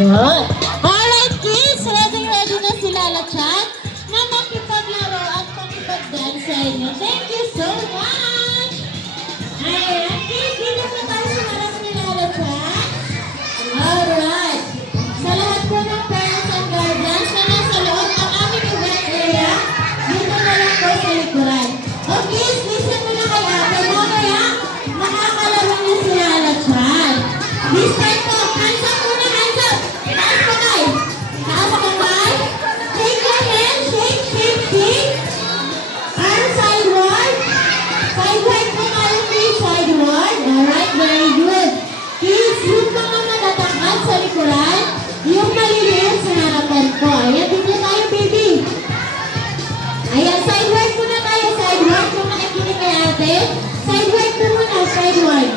Good. Alright kids, ready na sila Lachat na makipaglaro at makipag-dance sa inyo. Thank you so much! Ayan, kids, dito na tayo sumarap nila Lachat. Alright. Sa lahat po ng parents and guardians na nasa loob ng aming event area, dito na lang po sa likuran. O kids, listen mo na kay ate. Mamaya, makakalaro niyo sila Lachat. This time po, hands up muna, hands up. Taas kamay. Taas kamay. Shake your hand. Shake, shake, shake. Arm sideward. Sideward po tayo, please. Sideward. Alright, very good. Kids, yung mga matatangkad sa likuran, yung maliliit sa harapan ko. Ayan, dito tayo, baby. Ayan, sideward muna tayo. Sideward. Kung nakikinig kay ate, sideward po muna. Sideward.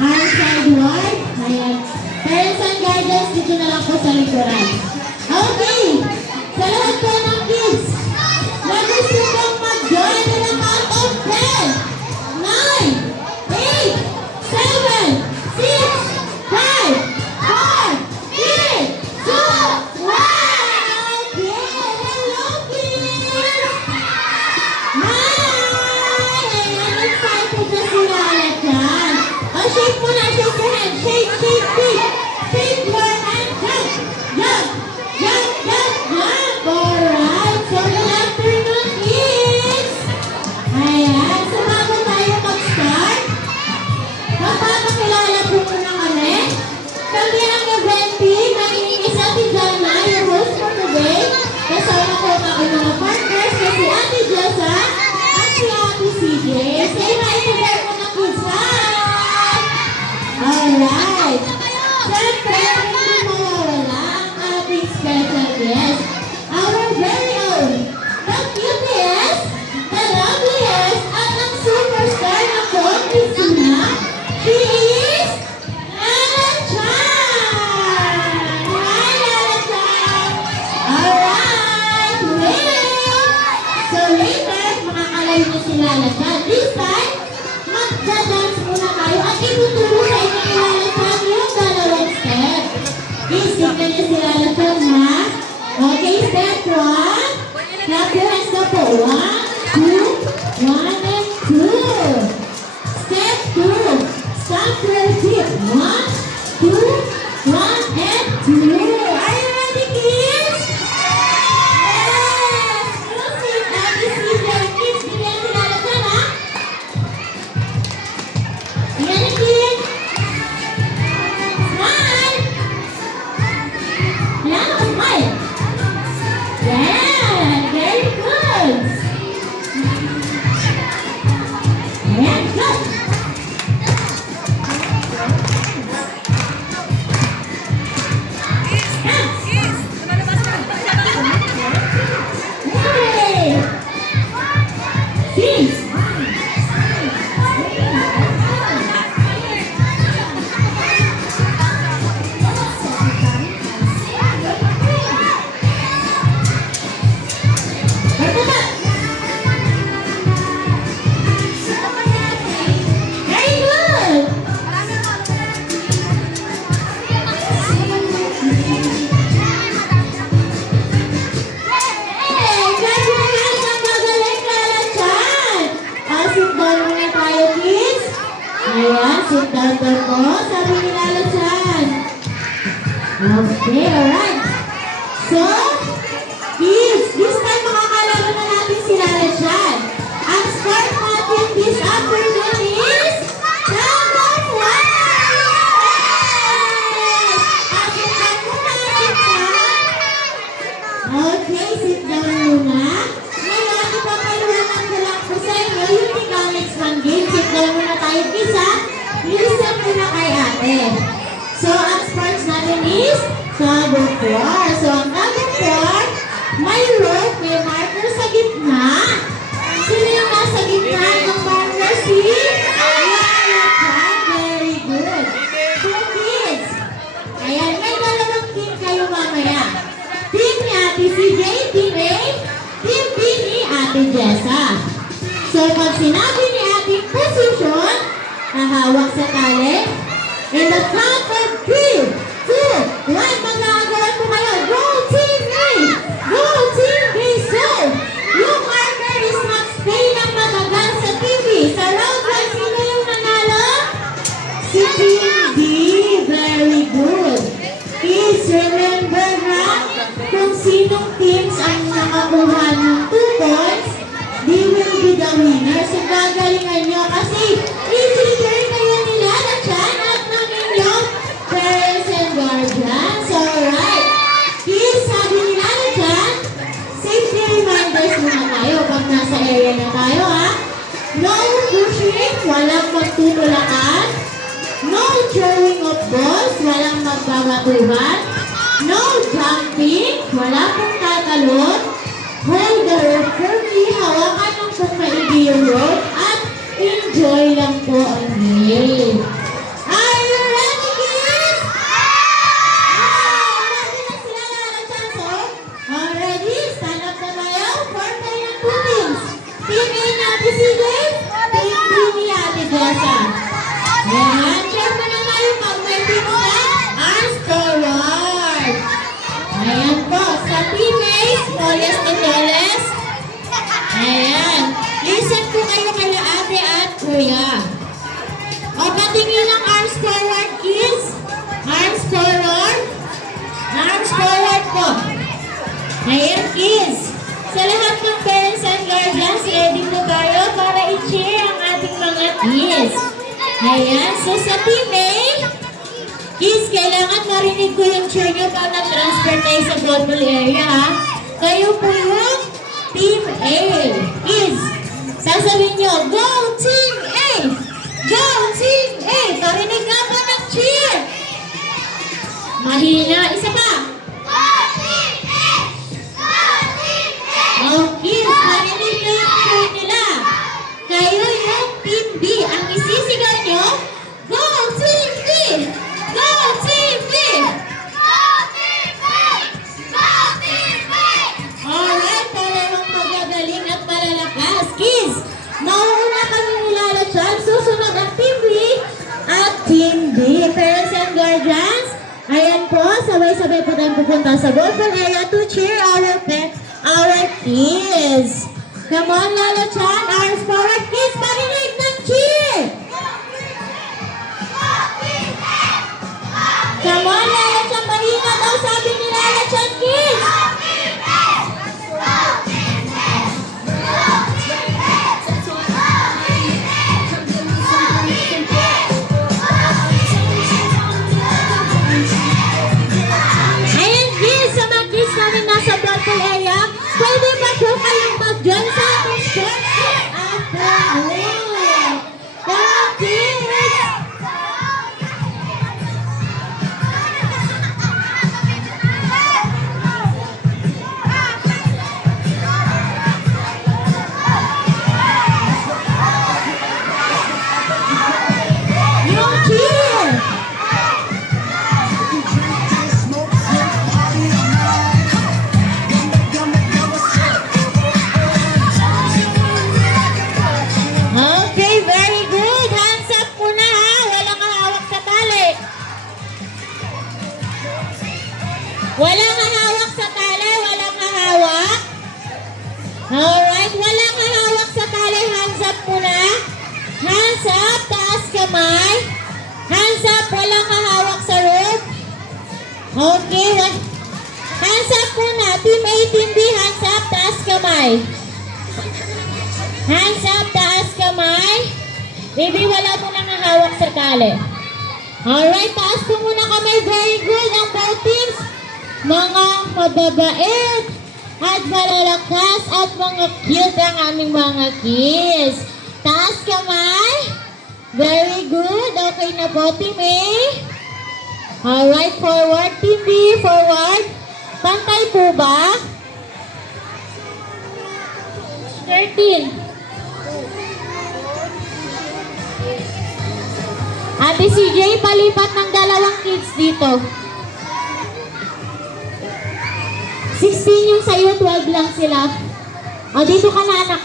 Arm sideward. Ayan. Parents and guardians, dito na lang po sa likuran. Okay. Sa lahat po ng kids, gusto kong mag-join na ng count of 10, 9, 8, 7, 6, 5, 4, 3, 2, 1. Okay. Hello, kids. Hi. Ayan, excited na sila lahat dyan. Oh, shake muna, shake your hand. Shake, shake, shake. Shake your hand. Jump, jump, jump, jump, jump. Alright. So, good afternoon, kids. Ayan. So, bago tayo mag-start, magpapakilala po muna kami. Kami ang event team. Nakikinig sa Ate Jana, your host for today. Kasama ko ang aking mga partners na si Ate Jessa at si Ate CJ. Say hi to them mga kids. Hi! Alright. Siyempre, hindi mawawala ang ating special guest. Our very own, the cutest, the loveliest, at ang superstar na po, Christina. She is Lala Chan! Hi, Lala Chan! Alright, wait! So later, makakalay niyo si Lala Chan. This time, magda-dance muna tayo at ituturo sa inyo ni Lala Chan yung dalawang step. Please, tignan niyo si Lala Chan, ha? Okay, step 1. Clap your hands na po. 1, 2, 1 and 2. Step 2. Stop your feet. 1, 2, 1 and 2. Are you ready, kids? Yes! Music, Ate CJ. Kids, bigyan si Lala Chan, ha? Ayan na, kids. Smile. Ayan, smile. Yeah, very good. Ayan, good. Hey. Six. Very good. Hey, clap your hands ang magaling, Lala Chan. Sit down muna tayo, kids. Ayan, sit down daw po. Sabi ni Lala Chan. Okay, alright. So, kids, this time makakalaro na natin si Lala Chan. Ang start natin this afternoon is number 1! Sit down muna, sit down. Okay, sit down muna. Ngayon, ipapaliwanag ko lang po sa inyo yung economics fun game. Sit down muna tayo, kids, ha? Listen muna kay ate. So, ang sports natin is tug of war. So, ang tug of war, may rope, may marker sa gitna. Sino yung nasa gitna ng marker? Si Lala Chan. Very good. So, kids, ayan, may dalawang team kayo mamaya. Team ni Ate CJ, Team A, Team B ni Ate Jessa. So, pag sinabi ni Ate position, nahawak sa tali, in the count of 3, 2, 1, kids, remember na kung sinong teams ang nakakuha ng 2 points, they will be the winner. So gagalingan nyo kasi i-cheer kayo nila na chan at ng inyong parents and guardians. Alright. Kids, sabi nila na chan, safety reminders muna tayo pag nasa area na tayo ha. No pushing, walang magtutulakan. No throwing of balls, walang magpapatuhan. No jumping, wala pong tatalon. Hold the rope firmly, hawakan ng pong maigi yung rope at enjoy lang po ang game. Are you ready, kids? Ready na sila na chance, oh? Already, stand up na tayo. Form tayo ng 2 teams. Team A na Ate CJ, Team B ni Ate Josa. Ayan, cheer mo na tayo pag may teams na. Arms forward. Ayan po, sa Team A, tallest to tallest. Ayan. Listen po kayo kay ate at kuya. O, patingin ng arms forward, kids. Arms forward. Arms forward po. Ayan, kids. Sa lahat ng parents and guardians, ready po tayo para i-cheer ang ating mga kids. Ayan. So, sa Team A, kids, kailangan marinig ko yung cheer nyo pag na-transfer tayo sa bottle area, ha? Kayo po yung Team A. Kids, sasabihin nyo, go Team A! Go Team A! Parinig nga po ng cheer! Mahina. Isa pa. Go Team A! Go Team A! Oh, kids, marinig nyo yung cheer nila. Kayo yung Team B. Ang isisigaw nyo, go Team B! Go Team B! Go Team B! Go Team B! Alright, parehong magagaling at malalakas. Kids, mauuna kami nilala dyan. Susunod ang Team B at Team D. Parents and guardians, ayan po, sabay-sabay po tayong pupunta sa ballroom area to cheer our kids. Come on, Lala Chan, arms forward, kids, parinig ng cheer! Come on, Lala Chan, mahina daw sabi ni Lala Chan, kids! Ayan, kids, sa mga kids namin nasa purple area, pwede ba po kayong mag-join sa ating sports afternoon? Come on, kids! Yung cheer! Okay, very good. Hands up muna ha. Walang hahawak sa tali. Walang hahawak sa tali. Walang hahawak. Alright, walang hahawak sa tali. Hands up muna. Hands up. Taas kamay. Hands up. Walang hahawak sa rope. Okay. Hands up muna. Team A, Team B. Hands up. Taas kamay. Hands up, taas kamay. Baby, wala mo nang hawak sa tali. Alright, taas po muna kamay. Very good. Ang both teams, mga mababait at malalakas at mga cute ang aming mga kids. Taas kamay. Very good. Okay na po, Team A. Alright, forward. Team B, forward. Pantay po ba? 13. Ate CJ, palipat ng dalawang kids dito. 16 yung sa'yo, 12 lang sila. O, dito ka na, anak.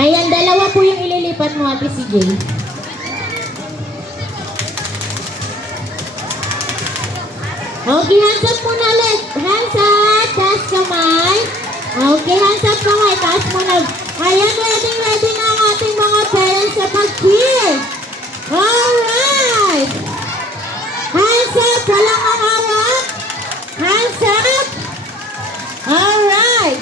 Ayan, dalawa po yung ililipat mo, Ate CJ. Okay, hands up muna ulit. Hands up, taas kamay. Okay, hands up kamay, taas muna. Ayan, ready na ang ating mga parents sa pag-cheer. Alright! up! Walang hawak! Hands up! Alright!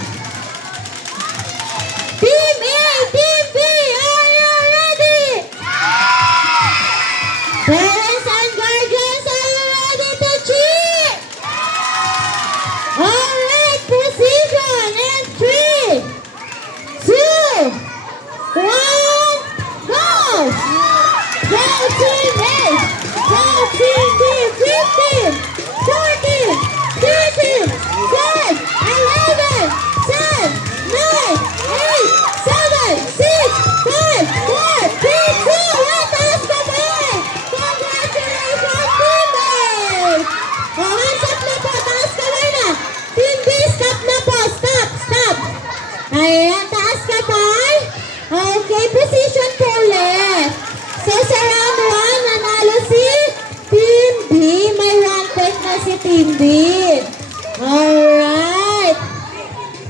Team A, Team B, are you ready? Parents and guardians, are you ready to cheer? Alright, position in 3, 2, 1, go! Go Team A! Go Team B! 15, 14, 13, 12, 11, 10, 9, 8, 7, 6, 5, 4, 3, 2, 1, taas kamay! Congratulations, Team A! O, hands up na po, taas kamay na! Team B, stop na po, stop, stop! Ayan, taas kamay! Okay, position po ulit. So, sa round 1, nanalo si Team B. May 1 point na si Team B. Alright.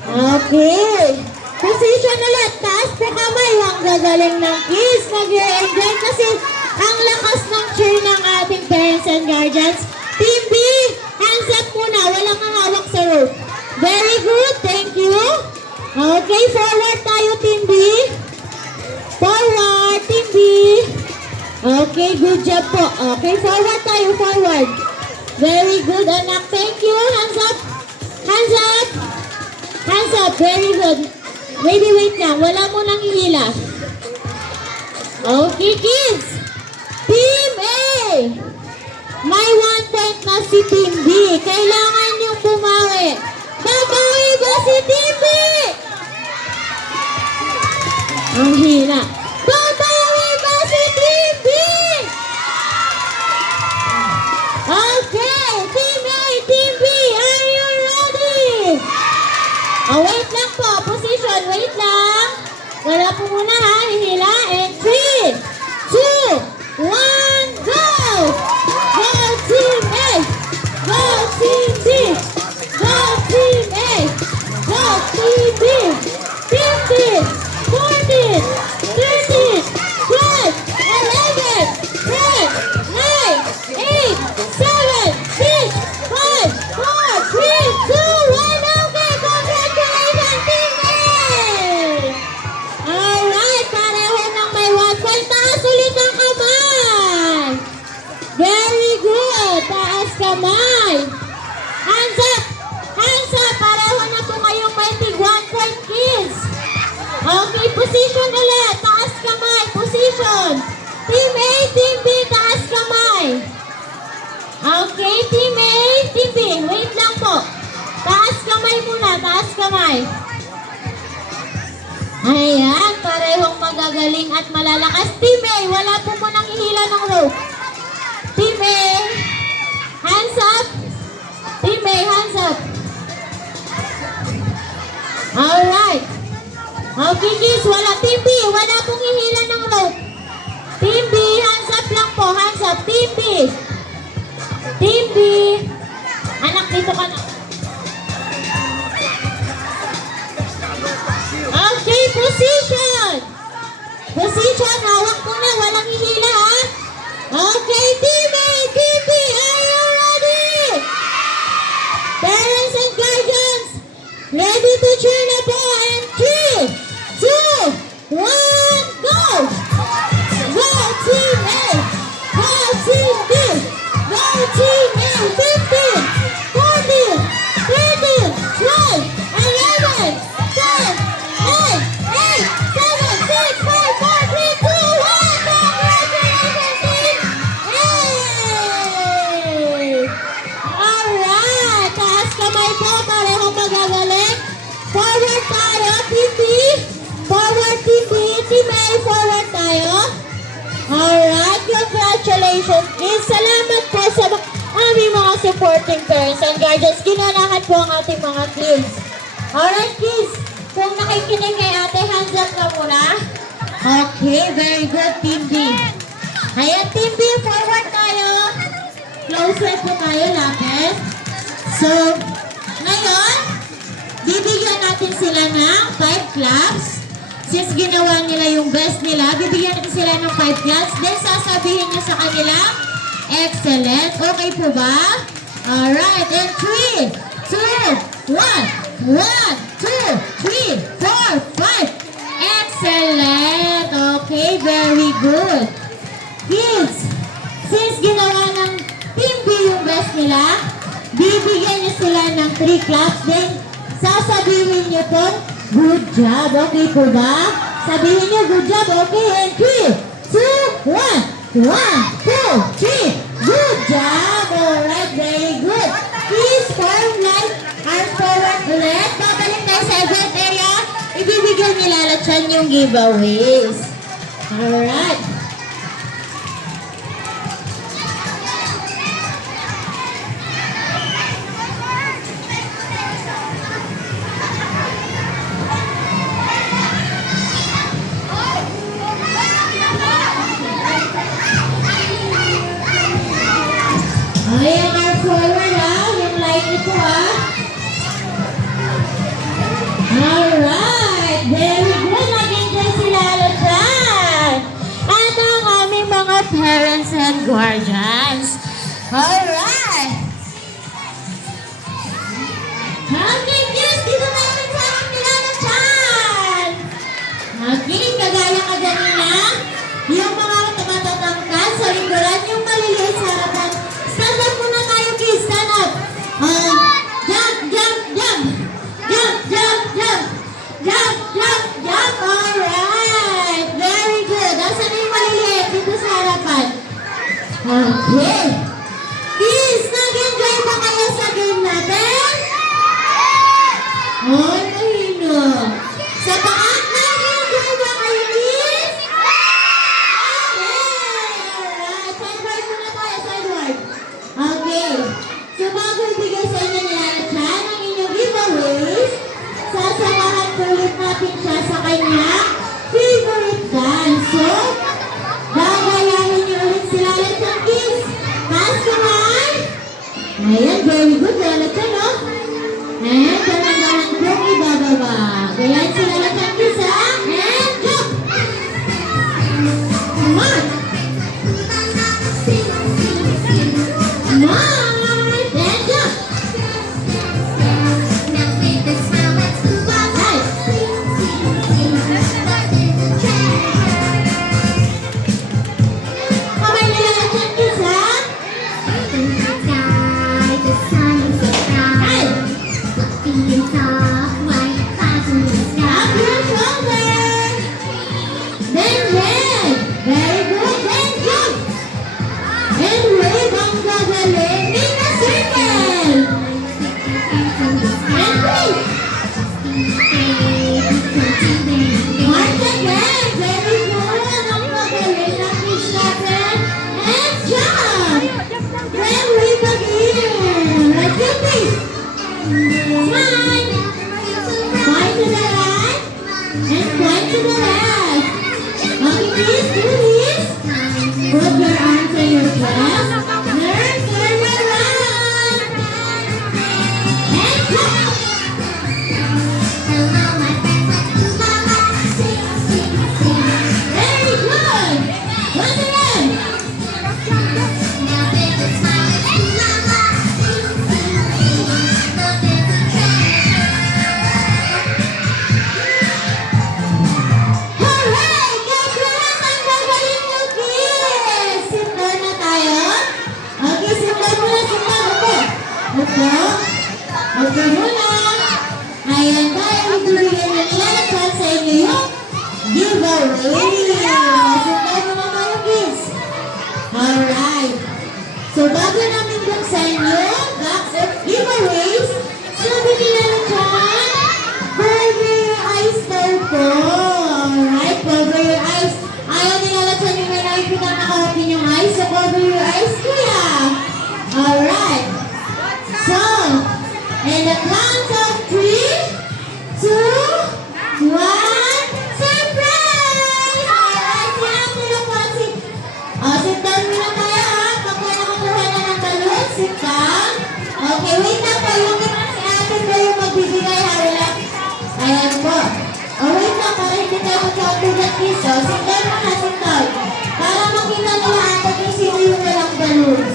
Okay. Position ulit. Taas po kamay. Ang gagaling ng kids. Nag-enjoy kasi ang lakas ng cheer ng ating parents and guardians. Team B, hands up muna. Walang hawak sa rope. Very good. Thank you. Okay, forward tayo, Team B. Forward, Team B. Okay, good job po. Okay, forward tayo, forward. Very good, anak. Thank you. Hands up. Hands up. Hands up. Very good. Maybe wait lang. Wala mo nang ihila. Okay, kids. Team A. May 1 point na si Team B. Kailangan yung bumawi. Babawi ba si Team B? Ang hina. Babawi ba si Team B? Okay, Team A, Team B, are you ready? Oh, wait lang po. Position, wait lang. Wala po muna ha. Hihila. And 3, 2, 1, go! Go Team A! Go Team B! Go Team A! Go Team B! 15, 14, 13, 12, 11, 10, 9, 8, 7, 6, 5, 4, 3, 2, 1. Okay, congratulations, Team A! Alright, pareho nang may 1 point. Taas ulit ang kamay. Very good. Taas kamay. Hands up. Hands up. Pareho na po kayong may tig 1 point, kids. Okay, position ulit. Taas kamay. Position. Team A, Team B, taas kamay. Okay, Team A, Team B. Wait lang po. Taas kamay muna. Taas kamay. Ayan, parehong magagaling at malalakas. Team A, wala po mo nang ihila ng rope. Team A, hands up. Team A, hands up. Alright. Okay, kids, wala. Team B, wala pong ihila ng rope. Team B, hands up lang po. Hands up. Team B. Team B. Anak, dito ka na. Okay, position. Position, hawak mo na. Walang ihila, ha? Okay, Team A, Team B, are you ready? Parents and guardians, ready to cheer na po. And 3, 2, 1, go! Go Team A! Go Team B! Go Team A! 15, 14, 13, 12, 11, 10, 9, 8, 7, 6, 5, 4, 3, 2, 1. Congratulations, Team A! Alright! Taas kamay po. Parehong magagaling. Forward tayo, Team B. Forward, Team B. Team A, forward tayo. Alright, congratulations, kids. Salamat po sa aming mga supporting parents and guardians. Ginanahan po ang ating mga kids. Alright, kids. Kung nakikinig kay ate, hands up na muna. Okay, very good, Team B. Ayan, Team B, forward tayo. Closer po tayo, lapit. So, ngayon, bibigyan natin sila ng 5 claps. Since ginawa nila yung best nila, bibigyan natin sila ng 5 claps. Then sasabihin niyo sa kanila Excellent. Okay po ba? Alright. And 3, 2, 1. 1, 2, 3, 4, 5. Excellent. Okay, very good. Kids, since ginawa ng Team B yung best nila, bibigyan niyo sila ng 3 claps. Then, sasabihin niyo po, good job. Okay po ba? Sabihin niyo, good job. Okay, and 3, 2, 1. 1, 2, 3. Good job. Alright, very good. Please form like arms forward ulit. Babalik tayo sa event area. Ibibigyan nila Latchan yung giveaways. Alright. Ayan, arms forward yung line nito Alright, very good. Nag-enjoy sila Latchan. At ang aming mga parents and guardians. Alright. Okay, kids, dito natin sa aking nila Latchan. Okay, kagaya ka ganina. Yung mga matatangkad sa lingguran, yung maliliit sa harapan. Stand up muna tayo, kids. Stand up. Jump, jump, jump. Jump, jump, jump. Jump, jump, jump. Alright. Very good. Asan na yung maliliit dito sa harapan? Okay. Kids, nag-enjoy ba kayo sa game natin? Oh, mahino. Sa taas, nag-enjoy ba kayo, kids? Alright. Sideward muna tayo, sideward. Okay. So, bago ibigay sa inyo nila Latchan ang inyong giveaways, sasamahan ulit natin siya sa kanya favorite dance. So, gagayahin niyo ulit sila Latchan, kids. Taas kamay. Ayan, very good. Latchan, no? And, dahan-dahan pong ibababa. Gayahin sila Latchan, kids, ha? And, jump! Come on! Come on! And jump! Kamay nila Latchan, kids, ha? Up your shoulder. Then head. Very good. Then jump. And wave ang gagaling in a circle. And please. Once again. Very good. Ang gagaling ng kids natin. And jump. Then wave again. Like you, please. Smile. Point to the right. And point to the left. Okay, please do this. Put your arms on your chest. Turn around. And jump. Very good. Once again. Hooray! Guys, lahat ang gagaling nyo, kids! Sit down na tayo. Okay, sit down muna, sit down. Upo. Upo. Upo muna. Ayan tayo, ibibigay na nila Latchan sa inyo yung giveaway. Sit down muna tayo, kids. Alright. So, bago namin buksan yung box of giveaways, sabi nila Latchan, cover your eyes daw po. Alright, cover your eyes. Ayaw nila Latchan yung may nakikita na ka-open yung eyes, so cover your eyes, kuya. Alright. So, in the count of 3, 2, 1, surprise! Alright, si Ate Lupansi. Sit down muna tayo, ha? Pagka nakakuha na ng balloon, sit down. Okay, wait lang po. Yung naman si Ate po yung magbibigay, ha? Wala. Ayan po. Wait lang, para hindi tayo magkakagulat, kids. Sit down muna, sit down. Para makita nila Ate kung sino yung walang balloon.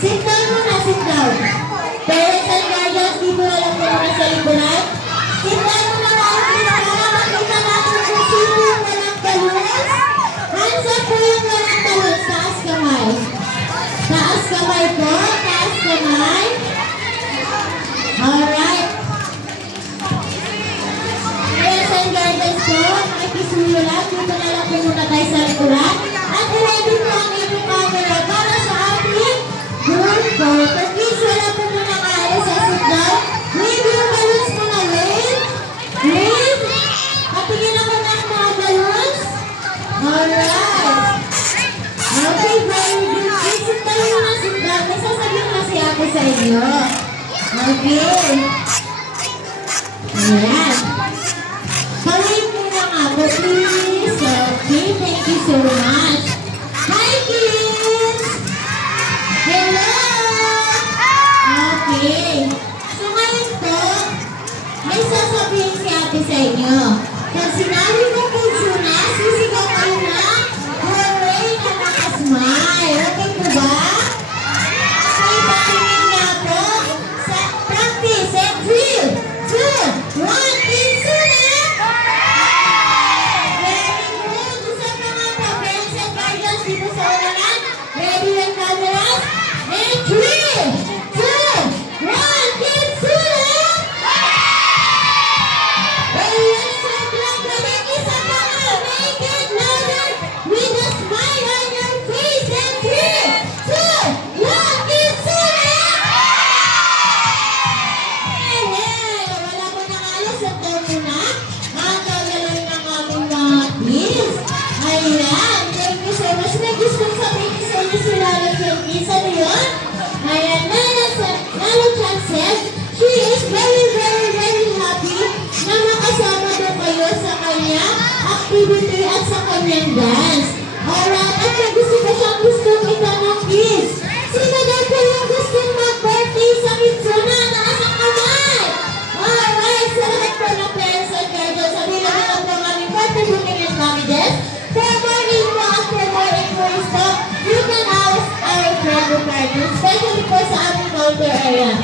Sit down muna, sit down. Parents and guardians, dito lang muna sa likuran. Sit down muna tayo, please, para makita natin kung sino yung walang balloons. Hands up po yung walang balloons. Taas kamay. Taas kamay po. Taas kamay. Alright. Parents and guardians po, makikisuyo lang. Dito na lang po muna tayo sa likuran. At ready po ang inyong camera para sa ating group photo. Please, wala po muna kaya sa sit down. Wave yung balloons muna, wave. Wave. Patingin ako ng mga balloons. Alright. Okay, very good. Please, sit tayo muna, sit down. May sasabihin kasi ako sa inyo. Okay. Ayan. Pawave muna nga po, please. Okay, thank you so much. Hi, kids! Hello! Okay. So, ngayon po, may sasabihin si ate sa inyo. Pag sinabi ko po na, sisigaw kayo na, hooray na nakasmile. Okay po ba? Okay, patingin nga po. Sa practice, and 3, 2, 1, insulin! Very good. Gusto pa nga po, parents and guardians dito sa unahan. Ready and cameras? And 3, 2, 1, insulin! Oh, yes, so glad na rin. Isa pa nga, make it louder with a smile on your face. And 3, 2, 1, insulin! Wala mo nang alas at daw muna. Makakagalan ng aming mga kids. Ayan, thank you so much. May gustong sabihin sa inyo si Lalo Chances. Ano yun? Ayan, Lalo Chances, she is very, very, very happy na makasama daw kayo sa kanyang activity at sa kanyang dance. Alright, at may gusto pa siyang gustong itanong kids. Sino daw po yung gustong mag-birthday sa Kitsuna? Taas ang kamay! Alright, sa lahat po ng parents and guardians, sabihin na lang po ang aming birthday booking and packages. For more info at for more inquiries po, you can ask our friend of partners, especially po sa aming counter area.